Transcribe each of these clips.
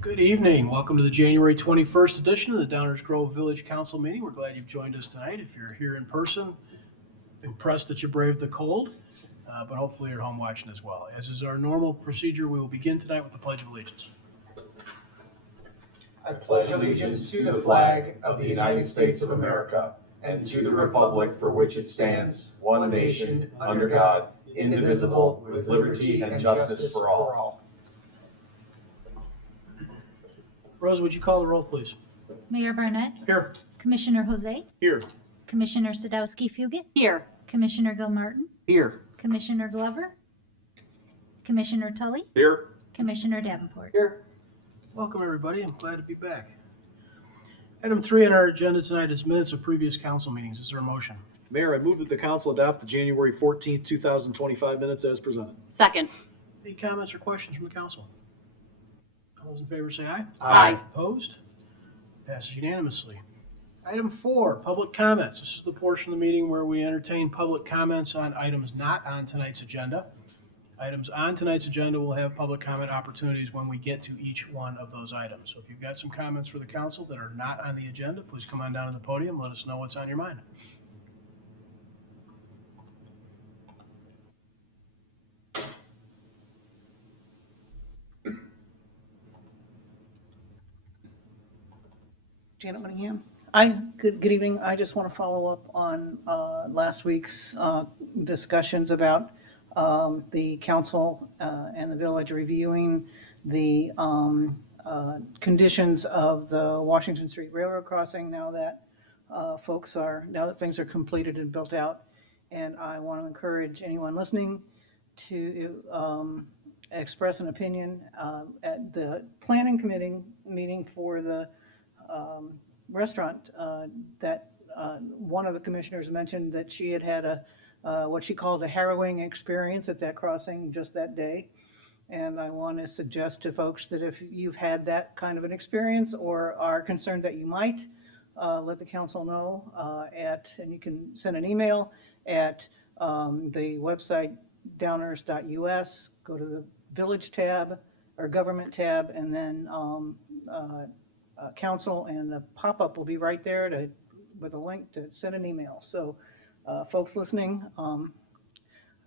Good evening. Welcome to the January 21st edition of the Downers Grove Village Council meeting. We're glad you've joined us tonight. If you're here in person, impressed that you braved the cold, but hopefully you're home watching as well. As is our normal procedure, we will begin tonight with the Pledge of Allegiance. I pledge allegiance to the flag of the United States of America and to the republic for which it stands, one nation, under God, indivisible, with liberty and justice for all. Rose, would you call the roll, please? Mayor Barnett, Here. Commissioner Jose, Here. Commissioner Sadowski-Fugit, Here. Commissioner Gilmartin, Here. Commissioner Glover, Commissioner Tully, Here. Commissioner Davenport. Here. Welcome, everybody. I'm glad to be back. Item 3 on our agenda tonight is minutes of previous council meetings. Is there a motion? Mayor, I move that the council adopt the January 14th, 2025 minutes as presented. Second. Any comments or questions from the council? All those in favor say aye. Aye. Opposed? Passes unanimously. Item 4, public comments. This is the portion of the meeting where we entertain public comments on items not on tonight's agenda. Items on tonight's agenda will have public comment opportunities when we get to each one of those items. So if you've got some comments for the council that are not on the agenda, please come on down to the podium. Let us know what's on your mind. Janet Cunningham. Good evening. I just want to follow up on last week's discussions about the council and the village reviewing the conditions of the Washington Street Railroad crossing now that things are completed and built out. And I want to encourage anyone listening to express an opinion at the planning committee meeting for the restaurant that one of the commissioners mentioned that she had a what she called a harrowing experience at that crossing just that day. And I want to suggest to folks that if you've had that kind of an experience or are concerned that you might, let the council know and you can send an email at the website downers.us, go to the village tab or government tab, and then council, and the pop-up will be right there with a link to send an email. So folks listening,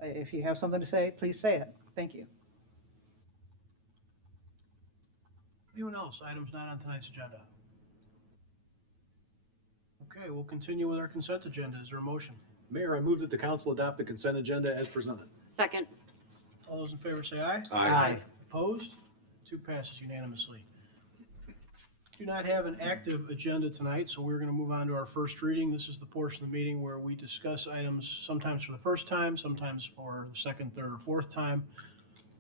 if you have something to say, please say it. Thank you. Anyone else? Items not on tonight's agenda? Okay, we'll continue with our consent agenda. Is there a motion? Mayor, I move that the council adopt the consent agenda as presented. Second. All those in favor say aye. Aye. Opposed? 2 passes unanimously. Do not have an active agenda tonight, so we're going to move on to our first reading. This is the portion of the meeting where we discuss items sometimes for the first time, sometimes for the second, third, or fourth time.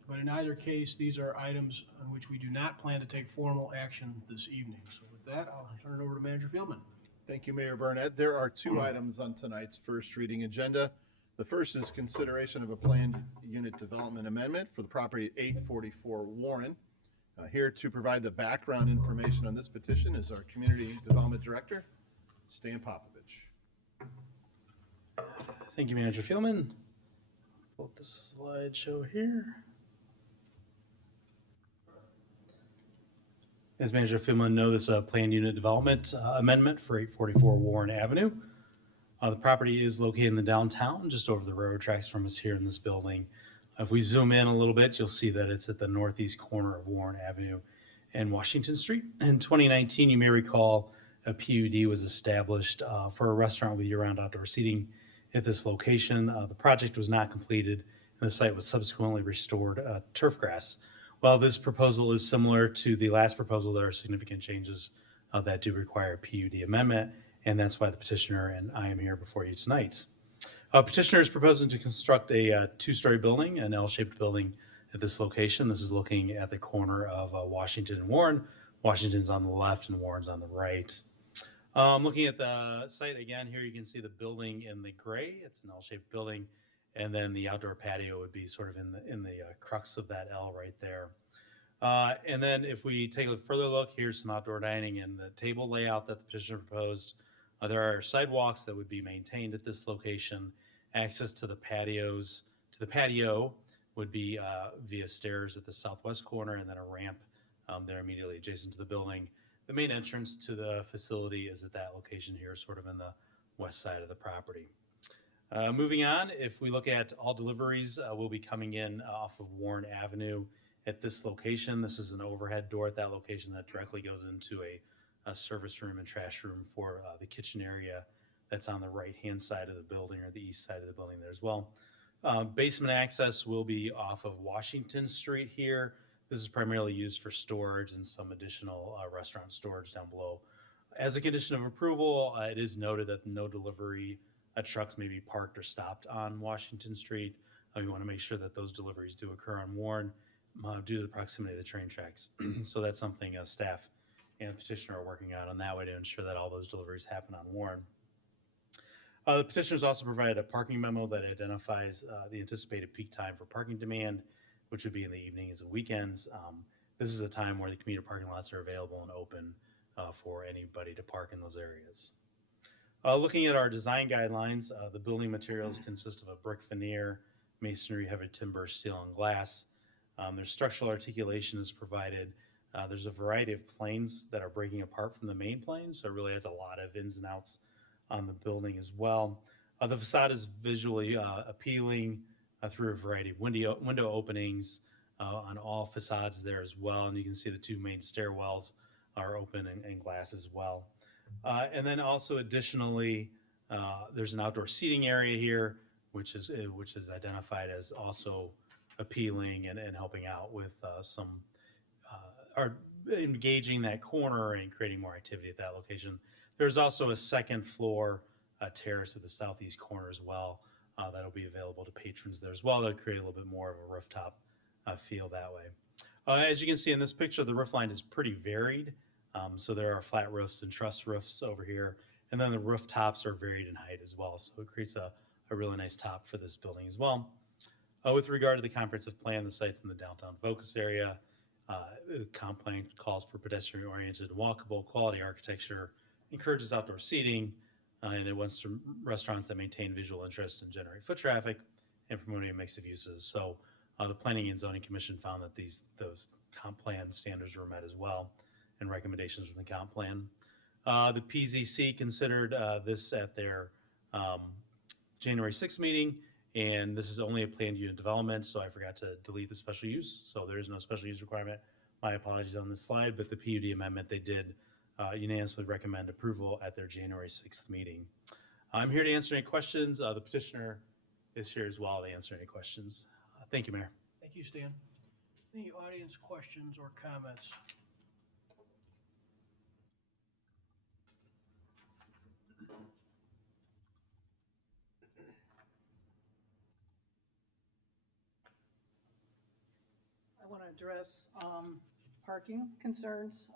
But in either case, these are items on which we do not plan to take formal action this evening. So with that, I'll turn it over to Manager Fieldman. Thank you, Mayor Barnett. There are 2 items on tonight's first reading agenda. The first is consideration of a planned unit development amendment for the property at 844 Warren. Here to provide the background information on this petition is our Community Development Director, Stan Popovich. Thank you, Manager Fieldman. Pull up the slideshow here. As Manager Fieldman knows, this is a planned unit development amendment for 844 Warren Avenue. The property is located in the downtown, just over the railroad tracks from us here in this building. If we zoom in a little bit, you'll see that it's at the northeast corner of Warren Avenue and Washington Street. In 2019, you may recall a PUD was established for a restaurant with year-round outdoor seating at this location. The project was not completed, and the site was subsequently restored turf grass. While this proposal is similar to the last proposal, there are significant changes that do require a PUD amendment, and that's why the petitioner and I am here before you tonight. Petitioner is proposing to construct a 2-story building, an L-shaped building at this location. This is looking at the corner of Washington and Warren. Washington's on the left and Warren's on the right. Looking at the site again, here you can see the building in the gray. It's an L-shaped building, and then the outdoor patio would be sort of in the crux of that L right there. And then if we take a further look, here's some outdoor dining and the table layout that the petitioner proposed. There are sidewalks that would be maintained at this location. Access to the patio would be via stairs at the southwest corner, and then a ramp They're immediately adjacent to the building. The main entrance to the facility is at that location here, sort of in the west side of the property. Moving on, if we look at all deliveries, will be coming in off of Warren Avenue at this location. This is an overhead door at that location that directly goes into a service room and trash room for the kitchen area that's on the right-hand side of the building, or the east side of the building there as well. Basement access will be off of Washington Street here. This is primarily used for storage and some additional restaurant storage down below. As a condition of approval, it is noted that no delivery trucks may be parked or stopped on Washington Street. We want to make sure that those deliveries do occur on Warren due to the proximity of the train tracks. So that's something staff and petitioner are working on that way to ensure that all those deliveries happen on Warren. The petitioners also provided a parking memo that identifies the anticipated peak time for parking demand, which would be in the evenings and weekends. This is a time where the commuter parking lots are available and open for anybody to park in those areas. Looking at our design guidelines, the building materials consist of a brick veneer, masonry, heavy timber, steel, and glass. Their structural articulation is provided. There's a variety of planes that are breaking apart from the main plane, so it really has a lot of ins and outs on the building as well. The facade is visually appealing through a variety of window openings on all facades there as well, and you can see the two main stairwells are open and glass as well. And then also additionally, there's an outdoor seating area here, which is identified as also appealing and helping out with or engaging that corner and creating more activity at that location. There's also a second floor terrace at the southeast corner as well that'll be available to patrons there as well. That'll create a little bit more of a rooftop feel that way. As you can see in this picture, the roof line is pretty varied. So there are flat roofs and truss roofs over here, and then the rooftops are varied in height as well. So it creates a really nice top for this building as well. With regard to the comprehensive plan, the site's in the downtown focus area. The comp plan calls for pedestrian-oriented and walkable, quality architecture, encourages outdoor seating, and it wants restaurants that maintain visual interest and generate foot traffic, and promoting a mix of uses. So the Planning and Zoning Commission found that those comp plan standards were met as well, and recommendations from the comp plan. The PZC considered this at their January 6th meeting, and this is only a planned unit development, so I forgot to delete the special use, so there is no special use requirement. My apologies on this slide, but the PUD amendment, they did unanimously recommend approval at their January 6th meeting. I'm here to answer any questions. The petitioner is here as well to answer any questions. Thank you, Mayor. Thank you, Stan. Any audience questions or comments? I want to address parking concerns.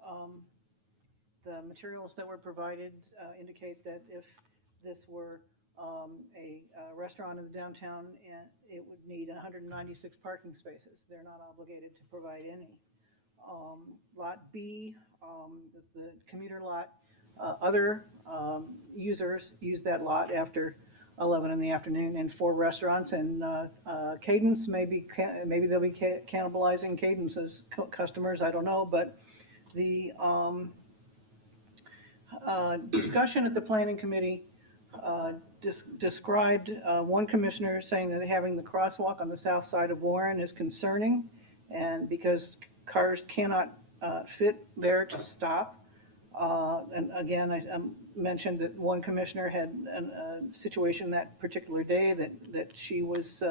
The materials that were provided indicate that if this were a restaurant in the downtown, it would need 196 parking spaces. They're not obligated to provide any. Lot B, the commuter lot, other users use that lot after 11 in the afternoon, and for restaurants, and Cadence, maybe they'll be cannibalizing Cadence's customers, I don't know, but the discussion at the planning committee described one commissioner saying that having the crosswalk on the south side of Warren is concerning, and because cars cannot fit there to stop. And again, I mentioned that one commissioner had a situation that particular day that she was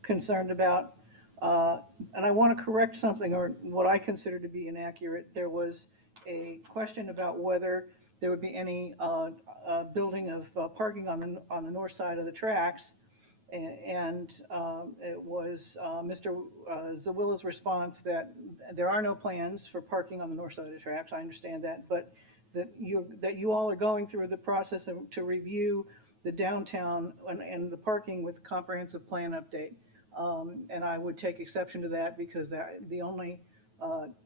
concerned about. And I want to correct something, or what I consider to be inaccurate. There was a question about whether there would be any building of parking on the north side of the tracks. And it was Mr. Zawilla's response that there are no plans for parking on the north side of the tracks. I understand that, but that you all are going through the process to review the downtown and the parking with comprehensive plan update. And I would take exception to that, because the only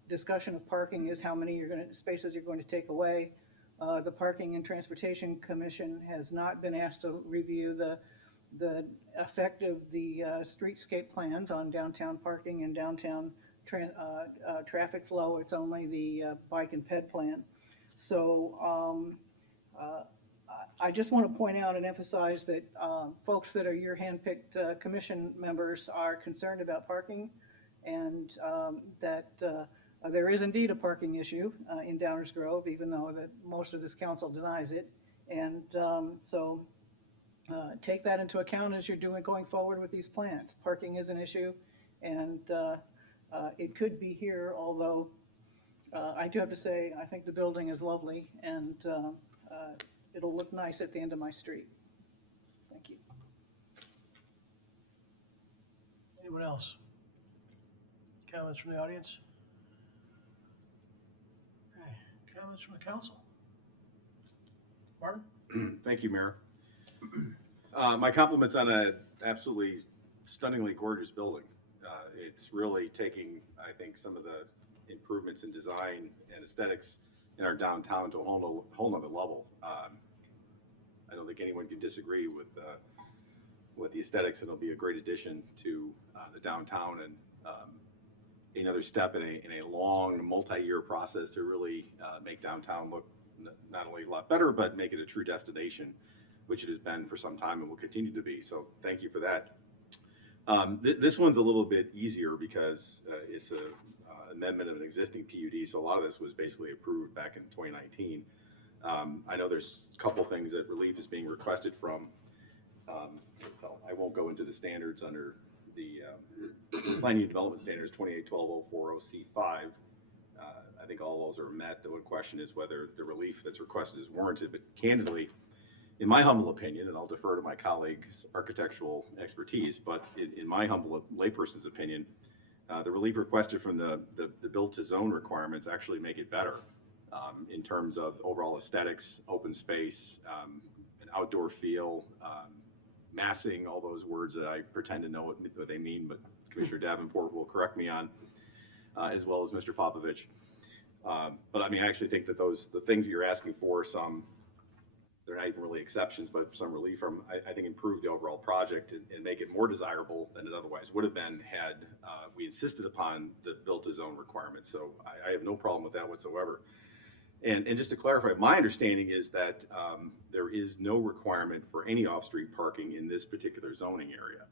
discussion of parking is how many spaces you're going to take away. The Parking and Transportation Commission has not been asked to review the effect of the streetscape plans on downtown parking and downtown traffic flow. It's only the bike and ped plan. So I just want to point out and emphasize that folks that are your handpicked commission members are concerned about parking, and that there is indeed a parking issue in Downers Grove, even though that most of this council denies it. And so take that into account as you're going forward with these plans. Parking is an issue, and it could be here, although I do have to say, I think the building is lovely, and it'll look nice at the end of my street. Thank you. Anyone else? Comments from the audience? Okay, comments from the council? Martin? Thank you, Mayor. My compliments on a absolutely stunningly gorgeous building. It's really taking, I think, some of the improvements in design and aesthetics in our downtown to a whole nother level. I don't think anyone can disagree with the aesthetics, and it'll be a great addition to the downtown, and another step in a long multi-year process to really make downtown look not only a lot better, but make it a true destination, which it has been for some time and will continue to be. So thank you for that. This one's a little bit easier because it's a amendment of an existing PUD, so a lot of this was basically approved back in 2019. I know there's a couple things that relief is being requested from. I won't go into the standards under the Planning and Development Standards 28-12-040C5. I think all those are met. The one question is whether the relief that's requested is warranted, but candidly, in my humble opinion, and I'll defer to my colleagues' architectural expertise, but in my humble layperson's opinion, the relief requested from the built-to-zone requirements actually make it better in terms of overall aesthetics, open space, an outdoor feel, massing, all those words that I pretend to know what they mean, but Commissioner Davenport will correct me on, as well as Mr. Popovich. But I mean, I actually think that the things that you're asking for, they're not even really exceptions, but some relief from, I think, improve the overall project and make it more desirable than it otherwise would have been had we insisted upon the built-to-zone requirements. So I have no problem with that whatsoever. And just to clarify, my understanding is that there is no requirement for any off-street parking in this particular zoning area.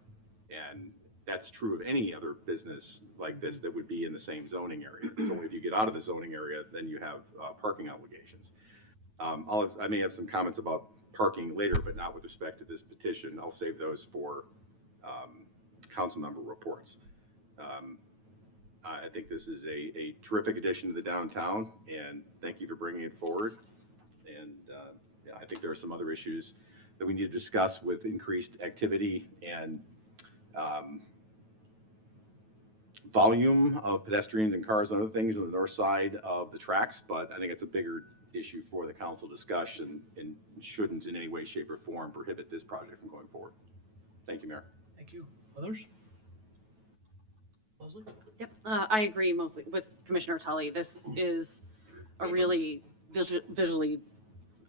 And that's true of any other business like this that would be in the same zoning area. It's only if you get out of the zoning area, then you have parking obligations. I may have some comments about parking later, but not with respect to this petition. I'll save those for council member reports. I think this is a terrific addition to the downtown, and thank you for bringing it forward. And yeah, I think there are some other issues that we need to discuss with increased activity and volume of pedestrians and cars and other things on the north side of the tracks, but I think it's a bigger issue for the council discussion and shouldn't in any way, shape, or form prohibit this project from going forward. Thank you, Mayor. Thank you. Others? Leslie? Yep, I agree mostly with Commissioner Tully. This is a really visually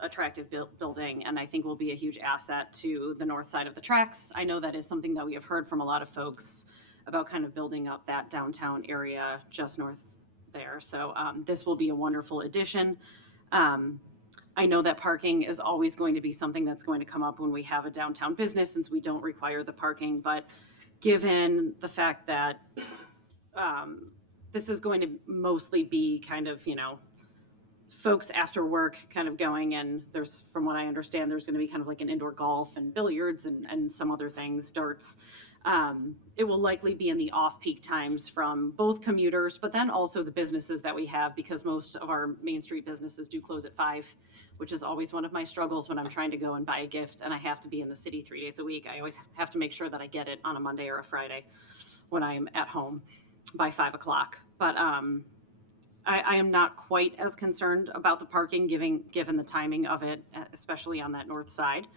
attractive building, and I think will be a huge asset to the north side of the tracks. I know that is something that we have heard from a lot of folks about kind of building up that downtown area just north there. So this will be a wonderful addition. I know that parking is always going to be something that's going to come up when we have a downtown business, since we don't require the parking, but given the fact that this is going to mostly be kind of, folks after work kind of going, and there's, from what I understand, there's going to be kind of like an indoor golf and billiards and some other things, darts. It will likely be in the off-peak times from both commuters, but then also the businesses that we have, because most of our Main Street businesses do close at 5, which is always one of my struggles when I'm trying to go and buy a gift and I have to be in the city 3 days a week. I always have to make sure that I get it on a Monday or a Friday when I'm at home by 5 o'clock. But I am not quite as concerned about the parking, given the timing of it, especially on that north side.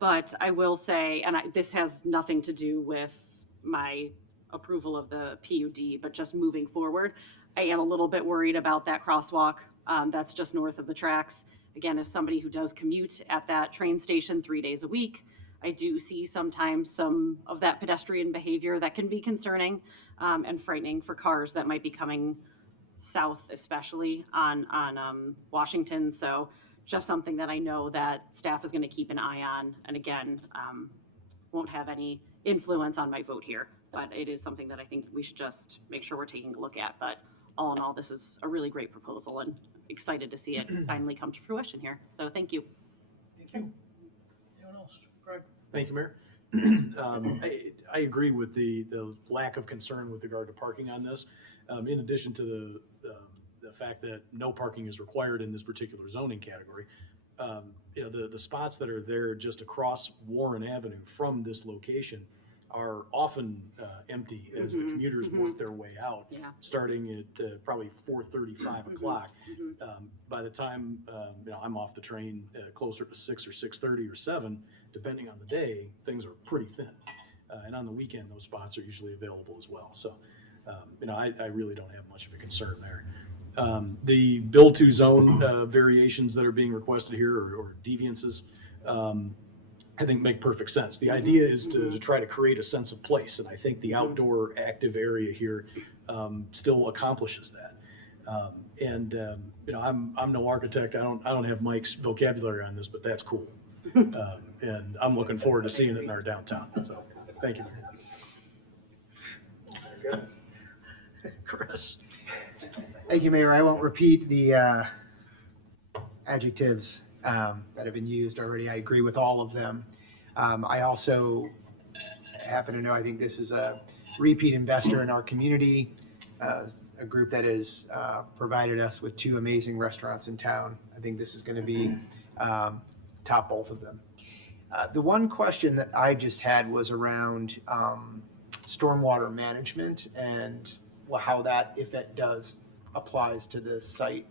But I will say, and this has nothing to do with my approval of the PUD, but just moving forward, I am a little bit worried about that crosswalk that's just north of the tracks. Again, as somebody who does commute at that train station 3 days a week, I do see sometimes some of that pedestrian behavior that can be concerning and frightening for cars that might be coming south, especially on Washington. So just something that I know that staff is going to keep an eye on. And again, won't have any influence on my vote here, but it is something that I think we should just make sure we're taking a look at. But all in all, this is a really great proposal and excited to see it finally come to fruition here. So thank you. Thank you. Anyone else? Greg? Thank you, Mayor. I agree with the lack of concern with regard to parking on this. In addition to the fact that no parking is required in this particular zoning category, the spots that are there just across Warren Avenue from this location are often empty as the commuters work their way out, Yeah. starting at probably 4:30, 5 o'clock. By the time I'm off the train closer to 6 or 6:30 or 7, depending on the day, things are pretty thin. And on the weekend, those spots are usually available as well. So, I really don't have much of a concern there. The build to zone variations that are being requested here or deviances, I think make perfect sense. The idea is to try to create a sense of place, and I think the outdoor active area here still accomplishes that. I'm no architect. I don't have Mike's vocabulary on this, but that's cool. And I'm looking forward to seeing it in our downtown. So, thank you. Chris? Thank you, Mayor. I won't repeat the adjectives that have been used already. I agree with all of them. I also happen to know, I think this is a repeat investor in our community, a group that has provided us with 2 amazing restaurants in town. I think this is going to be top both of them. The one question that I just had was around stormwater management and how that, if that does, applies to the site.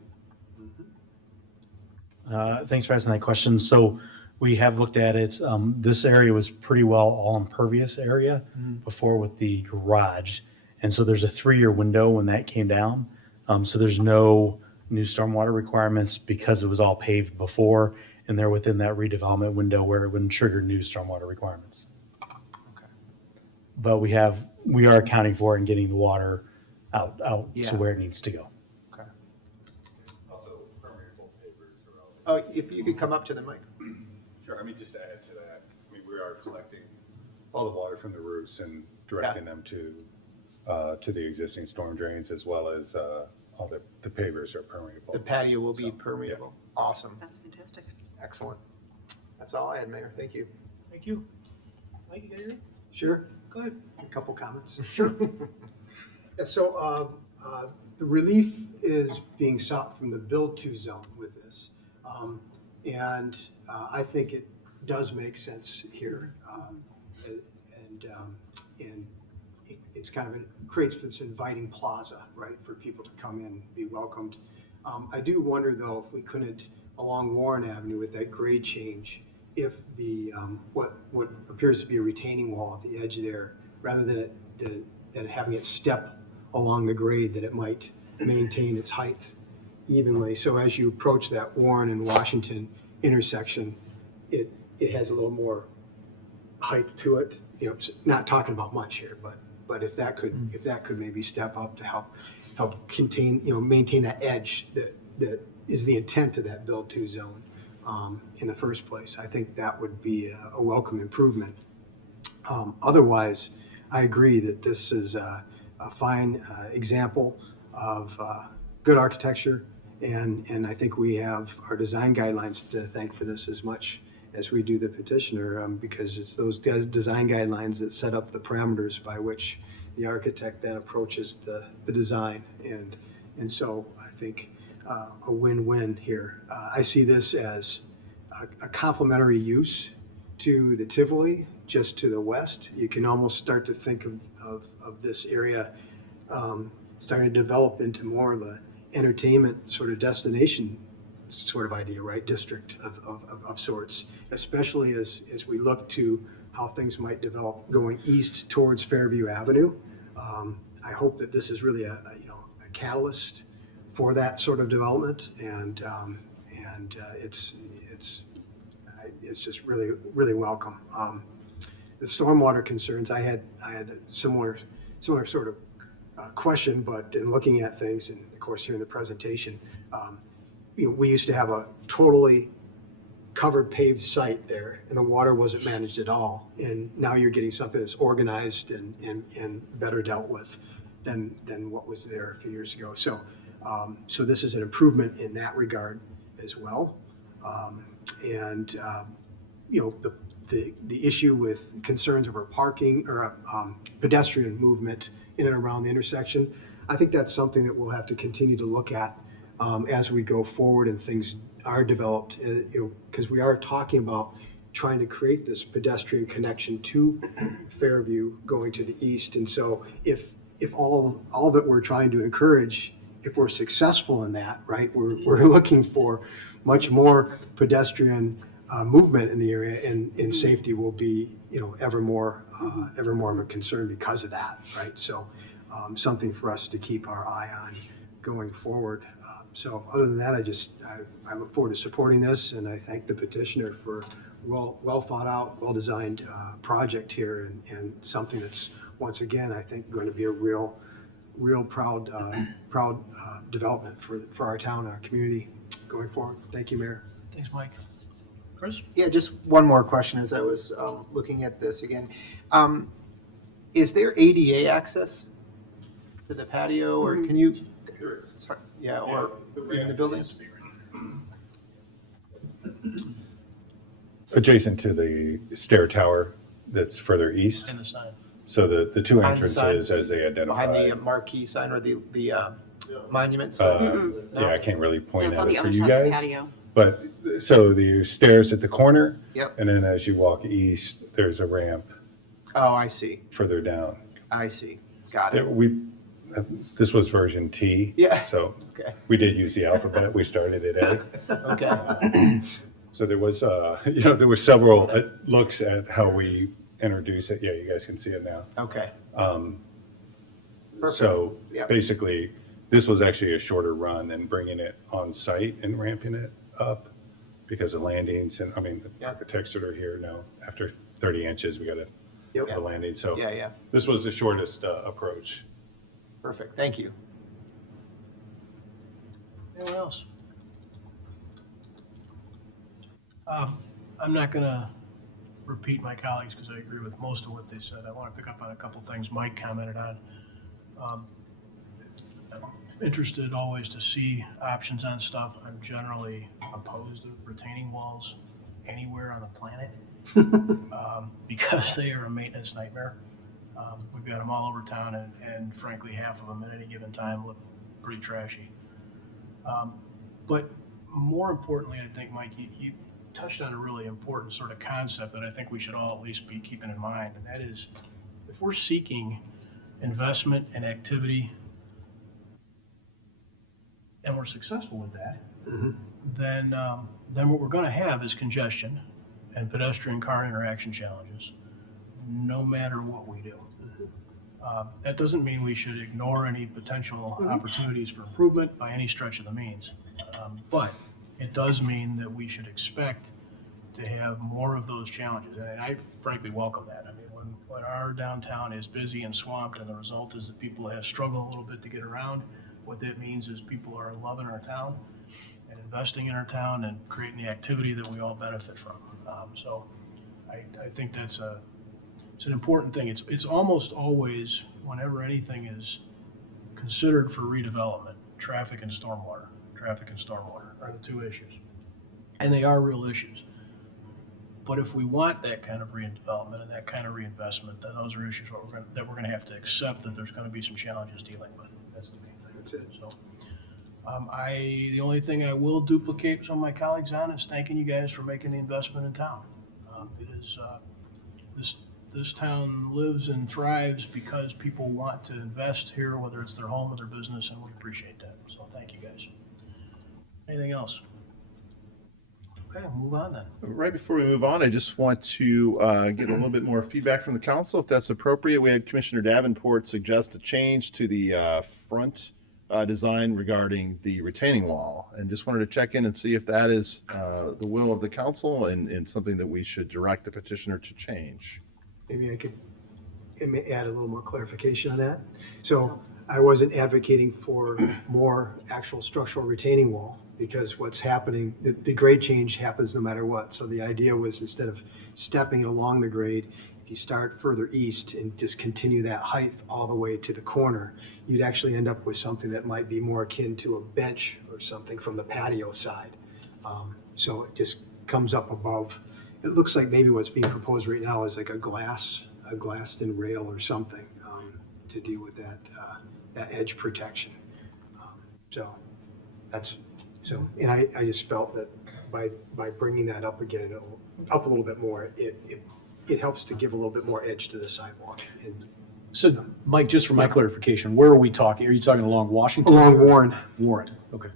Thanks for asking that question. So we have looked at it. This area was pretty well all impervious area before with the garage. And so there's a 3-year window when that came down. So there's no new stormwater requirements because it was all paved before, and they're within that redevelopment window where it wouldn't trigger new stormwater requirements. Okay. But we are accounting for it and getting the water out Yeah. to where it needs to go. Okay. Also, permeable pavers are all. Oh, if you could come up to the mic. Sure, I mean, just to add to that, I mean, we are collecting all the water from the roofs and directing them to the existing storm drains, as well as all the pavers are permeable. The patio will be So, permeable. Awesome. That's fantastic. Excellent. That's all I had, Mayor. Thank you. Thank you. Mike, you got anything? Sure, Go ahead. a couple comments. Sure. So the relief is being sought from the build-to zone with this. And I think it does make sense here. And it's kind of, it creates this inviting plaza, right, for people to come in, be welcomed. I do wonder though, if we couldn't, along Warren Avenue with that grade change, if the, what appears to be a retaining wall at the edge there, rather than having it step along the grade, that it might maintain its height evenly. So as you approach that Warren and Washington intersection, it has a little more height to it. You know, it's not talking about much here, but if that could maybe step up to help contain, maintain that edge that is the intent of that build to zone in the first place, I think that would be a welcome improvement. Otherwise, I agree that this is a fine example of good architecture, and I think we have our design guidelines to thank for this as much as we do the petitioner, because it's those design guidelines that set up the parameters by which the architect then approaches the design. And so I think a win-win here. I see this as a complementary use to the Tivoli, just to the west. You can almost start to think of this area starting to develop into more of a entertainment sort of destination sort of idea, right? District of sorts, especially as we look to how things might develop going east towards Fairview Avenue. I hope that this is really a catalyst for that sort of development, and is just really, really welcome. The stormwater concerns, I had a similar sort of question, but in looking at things, and of course here in the presentation, we used to have a totally covered paved site there, and the water wasn't managed at all. And now you're getting something that's organized and better dealt with than what was there a few years ago. So this is an improvement in that regard as well. The issue with concerns over parking or pedestrian movement in and around the intersection, I think that's something that we'll have to continue to look at as we go forward and things are developed, because we are talking about trying to create this pedestrian connection to Fairview going to the east. And so if all that we're trying to encourage, if we're successful in that, right, we're looking for much more pedestrian movement in the area, and safety will be, ever more of a concern because of that, right? So something for us to keep our eye on going forward. So other than that, I look forward to supporting this, and I thank the petitioner for well thought out, well designed project here, and something that's, once again, I think going to be a real proud development for our town, our community going forward. Thank you, Mayor. Thanks, Mike. Chris? Yeah, just one more question as I was looking at this again. Is there ADA access to the patio, or can you? Yeah, or in the building? Adjacent to the stair tower that's further east. And the sign. So the two Behind the sign? entrances as they identify. Behind the marquee sign or the monument sign? Yeah, I can't really Yeah, point it's at on the it for other you side of the guys. patio. But, so the stairs at the corner. Yep. And then as you walk east, there's a ramp Oh, I see. further down. I see. Got Yeah, it. This was version T. Yeah. So Okay. we did use the alphabet. We started at A. Okay. So there was, there were several looks at how we introduce it. Yeah, you guys can see it now. Okay. So Yep. basically, this was actually a shorter run than bringing it on site and ramping it up because of landings and, the Yeah. architects that are here now, after 30 inches, we got to Yep. have a landing. So Yeah, yeah. this was the shortest approach. Perfect. Thank you. Anyone else? I'm not going to repeat my colleagues because I agree with most of what they said. I want to pick up on a couple things Mike commented on. I'm interested always to see options on stuff. I'm generally opposed to retaining walls anywhere on the planet because they are a maintenance nightmare. We've got them all over town, and frankly, half of them at any given time look pretty trashy. But more importantly, I think, Mike, you touched on a really important sort of concept that I think we should all at least be keeping in mind, and that is, if we're seeking investment and activity, and we're successful with that, then what we're going to have is congestion and pedestrian car interaction challenges, no matter what we do. That doesn't mean we should ignore any potential opportunities for improvement by any stretch of the means. But it does mean that we should expect to have more of those challenges. And I frankly welcome that. I mean, when our downtown is busy and swamped and the result is that people have struggled a little bit to get around, what that means is people are loving our town and investing in our town and creating the activity that we all benefit from. So I think it's an important thing. It's almost always, whenever anything is considered for redevelopment, traffic and stormwater are the two issues. And they are real issues. But if we want that kind of redevelopment and that kind of reinvestment, then those are issues that we're going to have to accept that there's going to be some challenges dealing with. That's the main thing. That's it. So, the only thing I will duplicate some of my colleagues on is thanking you guys for making the investment in town. It is, this town lives and thrives because people want to invest here, whether it's their home or their business, and we appreciate that. So thank you guys. Anything else? Okay, we'll move on then. Right before we move on, I just want to get a little bit more feedback from the council, if that's appropriate. We had Commissioner Davenport suggest a change to the front design regarding the retaining wall, and just wanted to check in and see if that is the will of the council and something that we should direct the petitioner to change. Maybe I could add a little more clarification on that. So I wasn't advocating for more actual structural retaining wall, because what's happening, the grade change happens no matter what. So the idea was, instead of stepping along the grade, if you start further east and just continue that height all the way to the corner, you'd actually end up with something that might be more akin to a bench or something from the patio side. So it just comes up above. It looks like maybe what's being proposed right now is like a glassed-in rail or something, to deal with that edge protection. And I just felt that by bringing that up again, up a little bit more, it helps to give a little bit more edge to the sidewalk. And So, Mike, just for my clarification, where are we talking? Are you talking along Washington? along Warren, Warren, okay.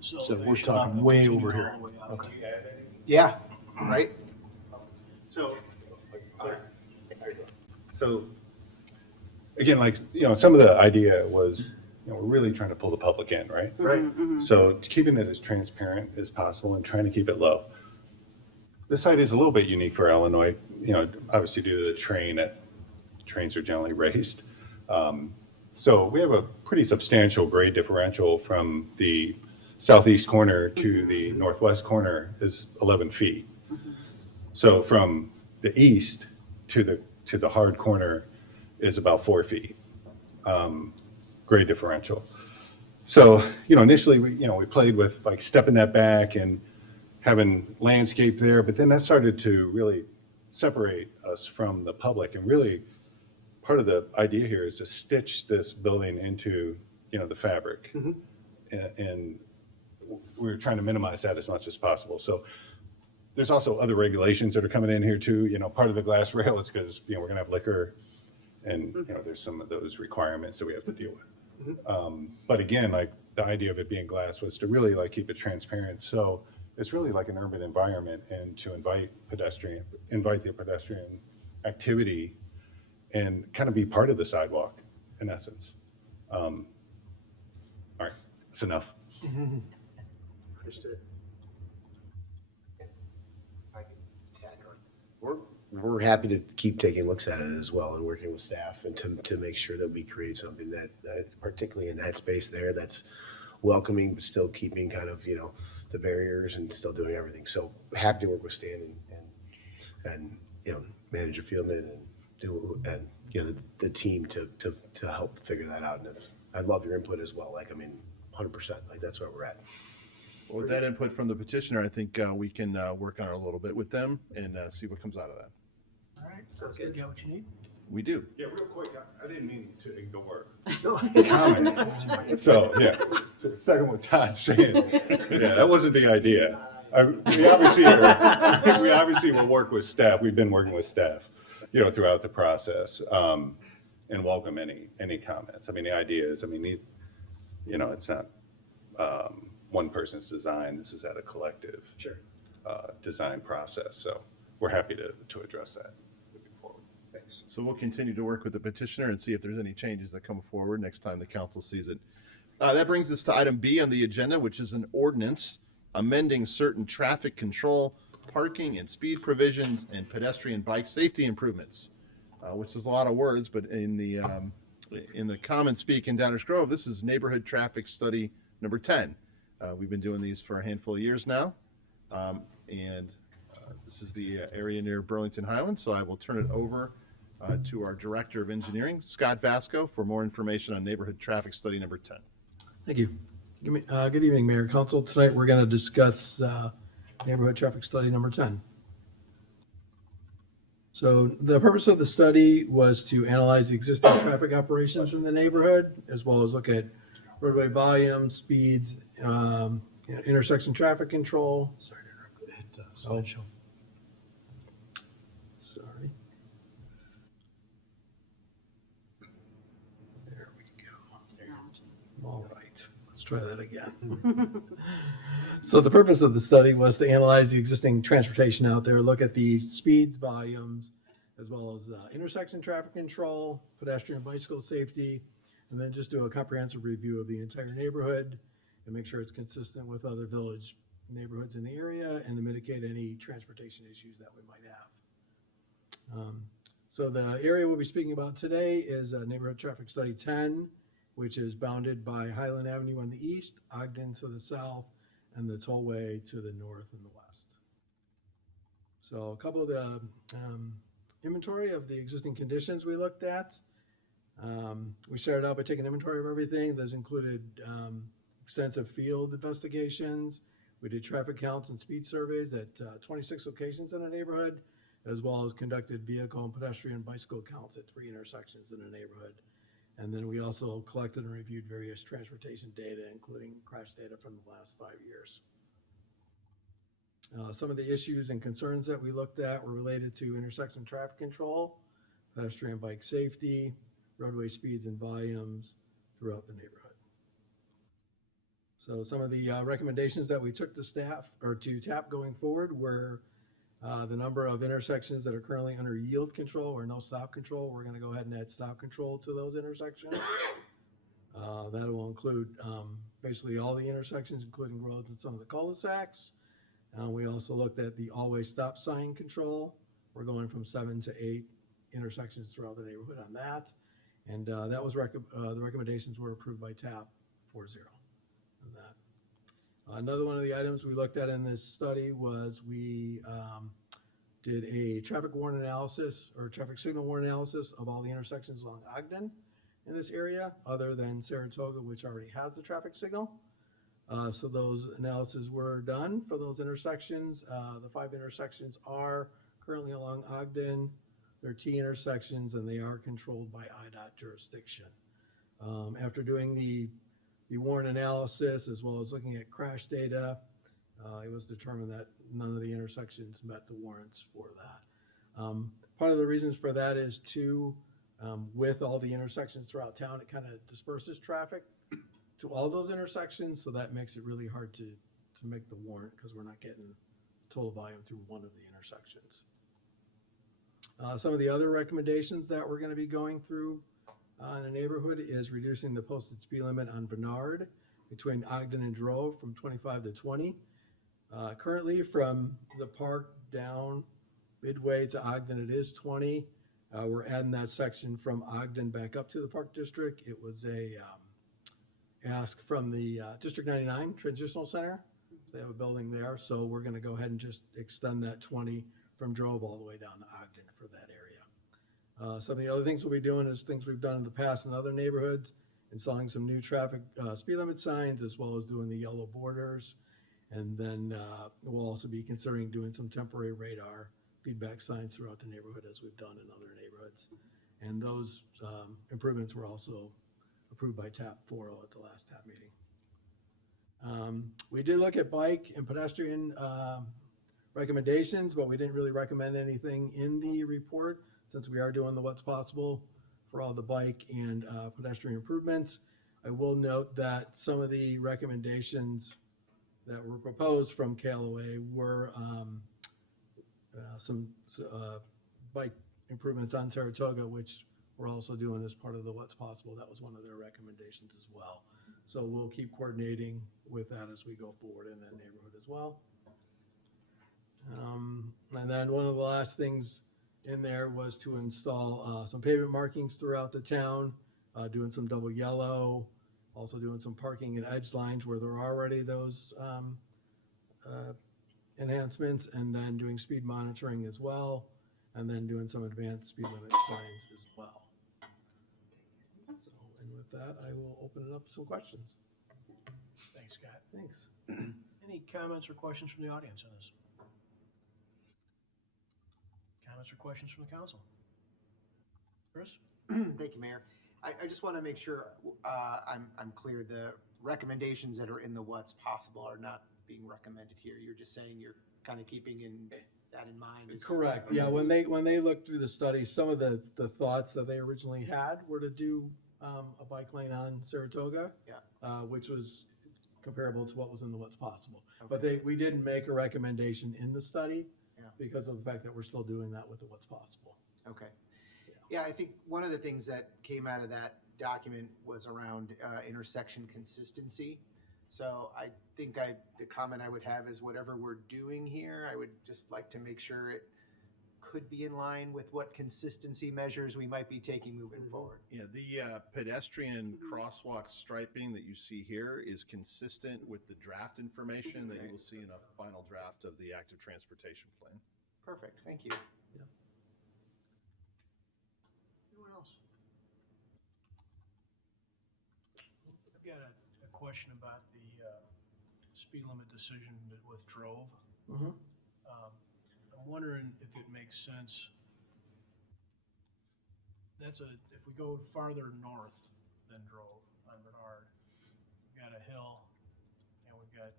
So we're talking way over here. Okay. Yeah, right? So, again, like, some of the idea was, we're really trying to pull the public in, right? right? So keeping it as transparent as possible and trying to keep it low. This site is a little bit unique for Illinois, obviously due to the trains are generally raised. So we have a pretty substantial grade differential from the southeast corner to the northwest corner is 11 feet. So from the east to the hard corner is about 4 feet, grade differential. So, initially we played with like stepping that back and having landscape there, but then that started to really separate us from the public. And really part of the idea here is to stitch this building into, the fabric. And we're trying to minimize that as much as possible. So there's also other regulations that are coming in here too. Part of the glass rail is because, we're gonna have liquor and, there's some of those requirements that we have to deal with. But again, like the idea of it being glass was to really like keep it transparent. So it's really like an urban environment, and to invite the pedestrian activity and kind of be part of the sidewalk in essence. All right, that's enough. Understood. We're happy to keep taking looks at it as well and working with staff and to make sure that we create something that particularly in that space there, that's welcoming, but still keeping kind of, the barriers and still doing everything. So happy to work with Stan and Manager Fieldman and the team to help figure that out. And I'd love your input as well. 100%, that's where we're at. Well, with that input from the petitioner, I think we can work on it a little bit with them and see what comes out of that. All right, sounds good. You got what you need? We do. Yeah, real quick, I didn't mean to ignore the comment. So, to second what Todd's saying, that wasn't the idea. We obviously will work with staff. We've been working with staff, throughout the process, and welcome any comments. The idea is, these, it's not one person's design. This is at a collective design process. So we're happy to address that moving forward. Thanks. So we'll continue to work with the petitioner and see if there's any changes that come forward next time the council sees it. That brings us to item B on the agenda, which is an ordinance amending certain traffic control, parking and speed provisions, and pedestrian bike safety improvements, which is a lot of words, but in the common speak in Downers Grove, this is neighborhood traffic study number 10. We've been doing these for a handful of years now, and this is the area near Burlington Highlands, so I will turn it over to our Director of Engineering, Scott Vasco, for more information on neighborhood traffic study number 10. Thank you. Good evening, Mayor and Council. Tonight, we're going to discuss neighborhood traffic study number 10. So the purpose of the study was to analyze the existing traffic operations in the neighborhood, as well as look at roadway volume, speeds, intersection traffic control. Sorry to interrupt. Hit slideshow. Sorry. There we go. All right, let's try that again. So the purpose of the study was to analyze the existing transportation out there, look at the speeds, volumes, as well as intersection traffic control, pedestrian bicycle safety, and then just do a comprehensive review of the entire neighborhood and make sure it's consistent with other village neighborhoods in the area and to mitigate any transportation issues that we might have. So the area we'll be speaking about today is Neighborhood Traffic Study 10, which is bounded by Highland Avenue on the east, Ogden to the south, and the Tollway to the north and the west. So a couple of the inventory of the existing conditions we looked at. We started out by taking inventory of everything. Those included extensive field investigations. We did traffic counts and speed surveys at 26 locations in the neighborhood, as well as conducted vehicle and pedestrian bicycle counts at 3 intersections in the neighborhood. And then we also collected and reviewed various transportation data, including crash data from the last 5 years. Some of the issues and concerns that we looked at were related to intersection traffic control, pedestrian bike safety, roadway speeds and volumes throughout the neighborhood. So some of the recommendations that we took to staff or to TAP going forward were the number of intersections that are currently under yield control or no stop control. We're going to go ahead and add stop control to those intersections. That will include basically all the intersections, including roads and some of the cul-de-sacs. We also looked at the always stop sign control. We're going from 7 to 8 intersections throughout the neighborhood on that. And that was the recommendations were approved by TAP 4-0 on that. Another one of the items we looked at in this study was we did a traffic warrant analysis or traffic signal warrant analysis of all the intersections along Ogden in this area, other than Saratoga, which already has the traffic signal. So those analyses were done for those intersections. The 5 intersections are currently along Ogden. They're T intersections and they are controlled by IDOT jurisdiction. After doing the warrant analysis as well as looking at crash data, it was determined that none of the intersections met the warrants for that. Part of the reasons for that is with all the intersections throughout town, it kind of disperses traffic to all those intersections, so that makes it really hard to make the warrant because we're not getting total volume through one of the intersections. Some of the other recommendations that we're going to be going through in the neighborhood is reducing the posted speed limit on Bernard between Ogden and Drove from 25 to 20. Currently from the park down midway to Ogden, it is 20. We're adding that section from Ogden back up to the Park District. It was a ask from the District 99 Transitional Center. So they have a building there. So we're going to go ahead and just extend that 20 from Drove all the way down to Ogden for that area. Some of the other things we'll be doing is things we've done in the past in other neighborhoods, installing some new traffic speed limit signs, as well as doing the yellow borders. And then we'll also be considering doing some temporary radar feedback signs throughout the neighborhood as we've done in other neighborhoods. And those improvements were also approved by TAP 4.0 at the last TAP meeting. We did look at bike and pedestrian recommendations, but we didn't really recommend anything in the report since we are doing the what's possible for all the bike and pedestrian improvements. I will note that some of the recommendations that were proposed from KLOA were some bike improvements on Saratoga, which we're also doing as part of the what's possible. That was one of their recommendations as well. So we'll keep coordinating with that as we go forward in that neighborhood as well. And then one of the last things in there was to install some pavement markings throughout the town, doing some double yellow, also doing some parking and edge lines where there are already those enhancements, and then doing speed monitoring as well, and then doing some advanced speed limit signs as well. So, and with that, I will open it up to some questions. Thanks, Scott. Thanks. Any comments or questions from the audience on this? Comments or questions from the council? Chris? Thank you, Mayor. I just want to make sure I'm clear. The recommendations that are in the what's possible are not being recommended here. You're just saying you're kind of keeping that in mind. Correct. Yeah, when they looked through the study, some of the thoughts that they originally had were to do a bike lane on Saratoga, which was comparable to what was in the what's possible. Okay. But we didn't make a recommendation in the study because of the fact that we're still doing that with the what's possible. Okay. Yeah, I think one of the things that came out of that document was around intersection consistency. So I think the comment I would have is whatever we're doing here, I would just like to make sure it could be in line with what consistency measures we might be taking moving forward. Yeah, the pedestrian crosswalk striping that you see here is consistent with the draft information that you will see in a final draft of the active transportation plan. Perfect, thank you. Anyone else? I've got a question about the speed limit decision with Drove. Mhm. I'm wondering if it makes sense. If we go farther north than Drove on Bernard, we've got a hill and we've got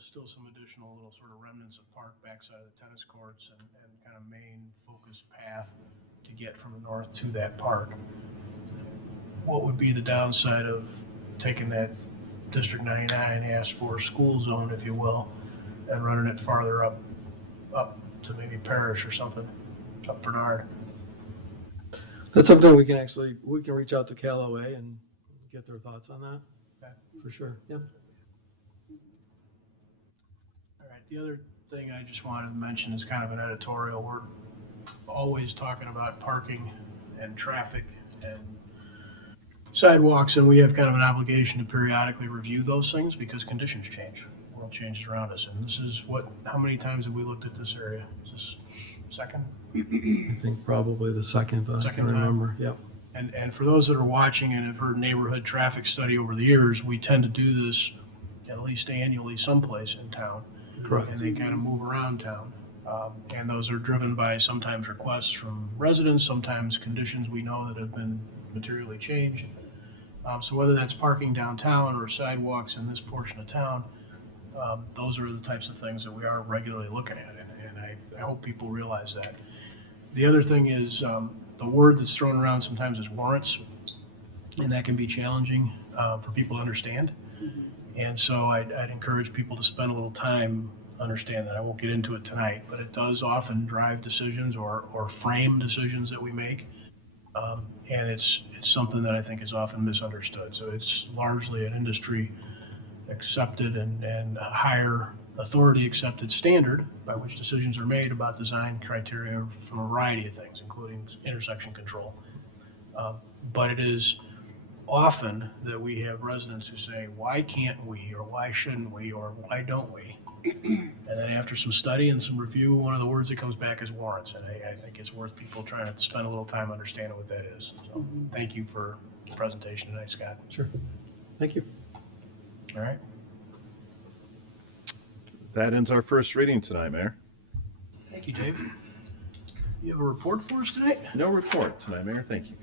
still some additional little sort of remnants of park backside of the tennis courts and kind of main focus path to get from the north to that park. What would be the downside of taking that District 99 asked for school zone, if you will, and running it farther up to maybe Parrish or something, up Bernard? That's something we can reach out to Callaway and get their thoughts on that, Okay. for sure, yep. All right, the other thing I just wanted to mention is kind of an editorial. We're always talking about parking and traffic and sidewalks, and we have kind of an obligation to periodically review those things because conditions change. The world changes around us, and this is how many times have we looked at this area? Is this second? I think probably the second, but I Second can time. remember, yep. And for those that are watching and have heard neighborhood traffic study over the years, we tend to do this at least annually someplace in town. Correct. And they kind of move around town. And those are driven by sometimes requests from residents, sometimes conditions we know that have been materially changed. So whether that's parking downtown or sidewalks in this portion of town, those are the types of things that we are regularly looking at. And I hope people realize that. The other thing is the word that's thrown around sometimes is warrants, and that can be challenging for people to understand. And so I'd encourage people to spend a little time understand that. I won't get into it tonight, but it does often drive decisions or frame decisions that we make. And it's something that I think is often misunderstood. So it's largely an industry accepted and higher authority accepted standard by which decisions are made about design criteria from a variety of things, including intersection control. But it is often that we have residents who say, why can't we, or why shouldn't we, or why don't we? And then after some study and some review, one of the words that comes back is warrants. And I think it's worth people trying to spend a little time understanding what that is. So thank you for the presentation tonight, Scott. Sure, thank you. All right. That ends our first reading tonight, Mayor. Thank you, Dave. You have a report for us tonight? No report tonight, Mayor, thank you.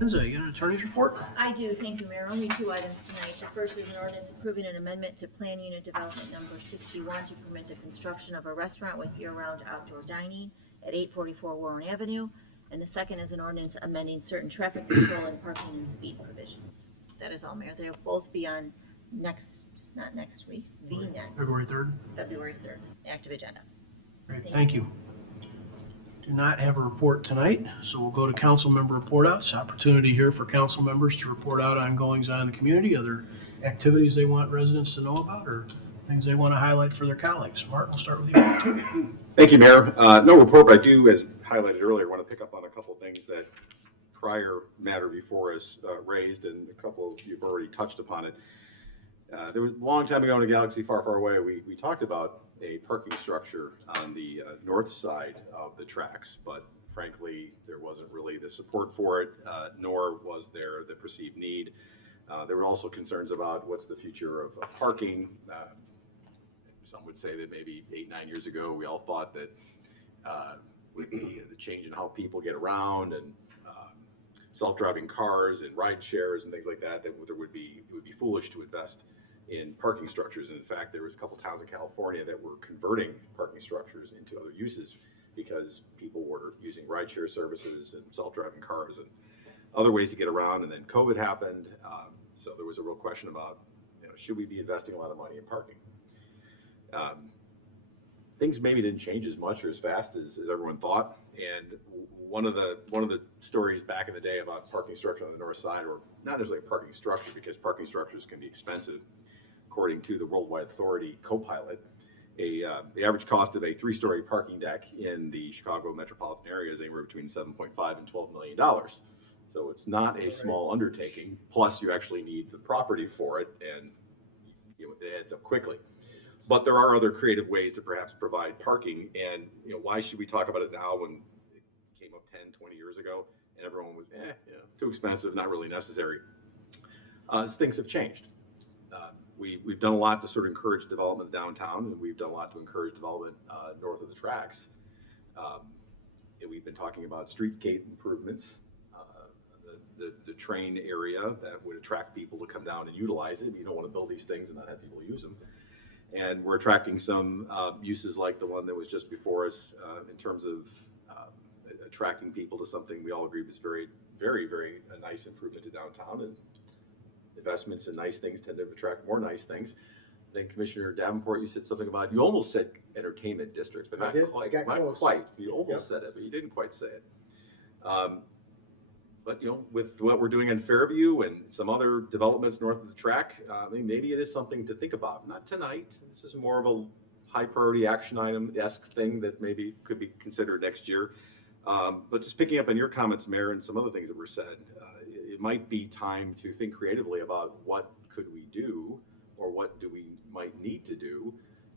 Lindsay, you got an attorney's report? I do, thank you, Mayor. Only two items tonight. The first is an ordinance approving an amendment to Plan Unit Development Number 61 to permit the construction of a restaurant with year-round outdoor dining at 844 Warren Avenue. And the second is an ordinance amending certain traffic control and parking and speed provisions. That is all, Mayor. They'll both be on not next week's, the next. February 3rd? February 3rd, active agenda. Great, thank you. Do not have a report tonight, so we'll go to council member report outs. Opportunity here for council members to report out on goings on in the community, other activities they want residents to know about, or things they want to highlight for their colleagues. Mark, we'll start with you. Thank you, Mayor. No report, but I do, as highlighted earlier, want to pick up on a couple of things that prior matter before us raised, and a couple of you've already touched upon it. There was a long time ago in a galaxy far, far away, we talked about a parking structure on the north side of the tracks, but frankly, there wasn't really the support for it, nor was there the perceived need. There were also concerns about what's the future of parking. Some would say that maybe 8-9 years ago, we all thought that with the change in how people get around and self-driving cars and ride shares and things like that, that it would be foolish to invest in parking structures. And in fact, there was a couple towns in California that were converting parking structures into other uses because people were using rideshare services and self-driving cars and other ways to get around. And then COVID happened, so there was a real question about, should we be investing a lot of money in parking? Things maybe didn't change as much or as fast as everyone thought, And one of the stories back in the day about parking structure on the north side, or not necessarily parking structure, because parking structures can be expensive, according to the Worldwide Authority Copilot, the average cost of a 3-story parking deck in the Chicago metropolitan area is anywhere between $7.5 and $12 million. So it's not a small undertaking. Plus, you actually need the property for it, and it adds up quickly. But there are other creative ways to perhaps provide parking, and why should we talk about it now when it came up 10, 20 years ago, and everyone was, too expensive, not really necessary. As things have changed. We've done a lot to sort of encourage development downtown, and we've done a lot to encourage development north of the tracks. And we've been talking about streetscape improvements, the train area that would attract people to come down and utilize it. You don't want to build these things and not have people use them. And we're attracting some uses like the one that was just before us in terms of attracting people to something we all agree was very, very, very a nice improvement to downtown. And investments in nice things tend to attract more nice things. I think Commissioner Davenport, you said something about, you almost said entertainment districts, but not quite. Not quite. You almost said it, but you didn't quite say it. But with what we're doing in Fairview and some other developments north of the track, maybe it is something to think about. Not tonight. This is more of a high priority action item-esque thing that maybe could be considered next year. But just picking up on your comments, Mayor, and some other things that were said, it might be time to think creatively about what could we do, or what do we might need to do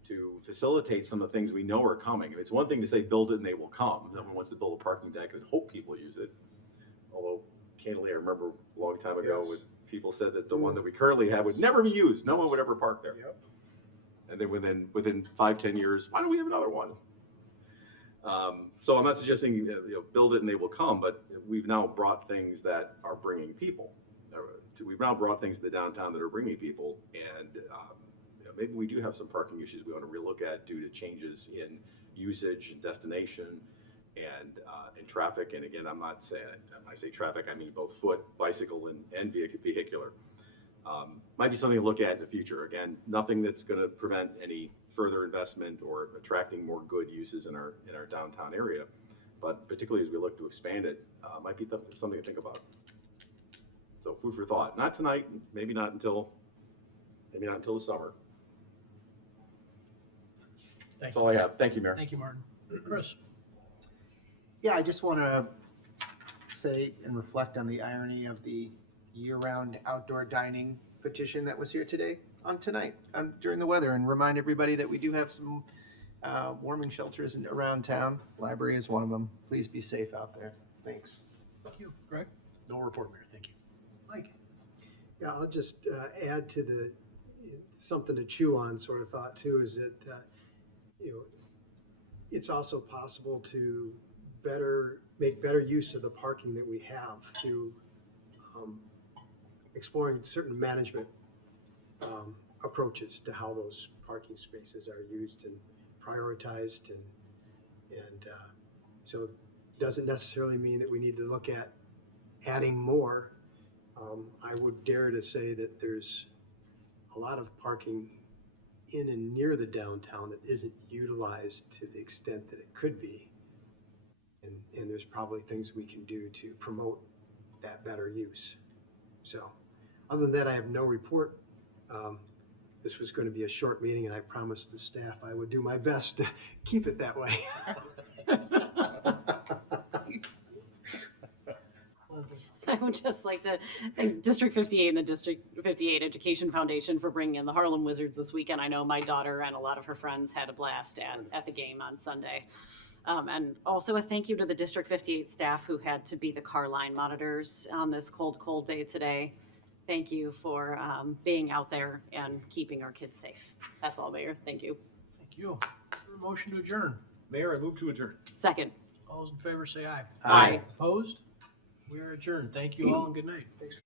to facilitate some of the things we know are coming. It's one thing to say build it and they will come. No one wants to build a parking deck and hope people use it. Although, candidly, I remember a long time ago when people said that the one that we currently have would never be used. No one would ever park there. Yep. And then within 5-10 years, why don't we have another one? So I'm not suggesting build it and they will come, but we've now brought things that are bringing people. We've now brought things to the downtown that are bringing people, and maybe we do have some parking issues we want to relook at due to changes in usage and destination and traffic. And again, I'm not saying, when I say traffic, I mean both foot, bicycle, and vehicular. Might be something to look at in the future. Again, nothing that's going to prevent any further investment or attracting more good uses in our downtown area, but particularly as we look to expand it, might be something to think about. So food for thought. Not tonight, maybe not until the summer. That's all I have. Thank you, Mayor. Thank you, Martin. Chris? Yeah, I just want to say and reflect on the irony of the year-round outdoor dining petition that was here today tonight during the weather, and remind everybody that we do have some warming shelters around town. Library is one of them. Please be safe out there. Thanks. Thank you. Greg? No report, Mayor. Thank you. Mike? Yeah, I'll just add to the something to chew on sort of thought too, is that it's also possible to make better use of the parking that we have through exploring certain management approaches to how those parking spaces are used and prioritized, and so it doesn't necessarily mean that we need to look at adding more. I would dare to say that there's a lot of parking in and near the downtown that isn't utilized to the extent that it could be. And there's probably things we can do to promote that better use. So other than that, I have no report. This was going to be a short meeting, and I promised the staff I would do my best to keep it that way. I would just like to thank District 58 and the District 58 Education Foundation for bringing in the Harlem Wizards this weekend. I know my daughter and a lot of her friends had a blast at the game on Sunday. And also a thank you to the District 58 staff who had to be the car line monitors on this cold day today. Thank you for being out there and keeping our kids safe. That's all, Mayor. Thank you. Thank you. Motion to adjourn. Mayor, I move to adjourn. Second. All those in favor say aye. Aye. Opposed? We are adjourned. Thank you all and good night. Thanks.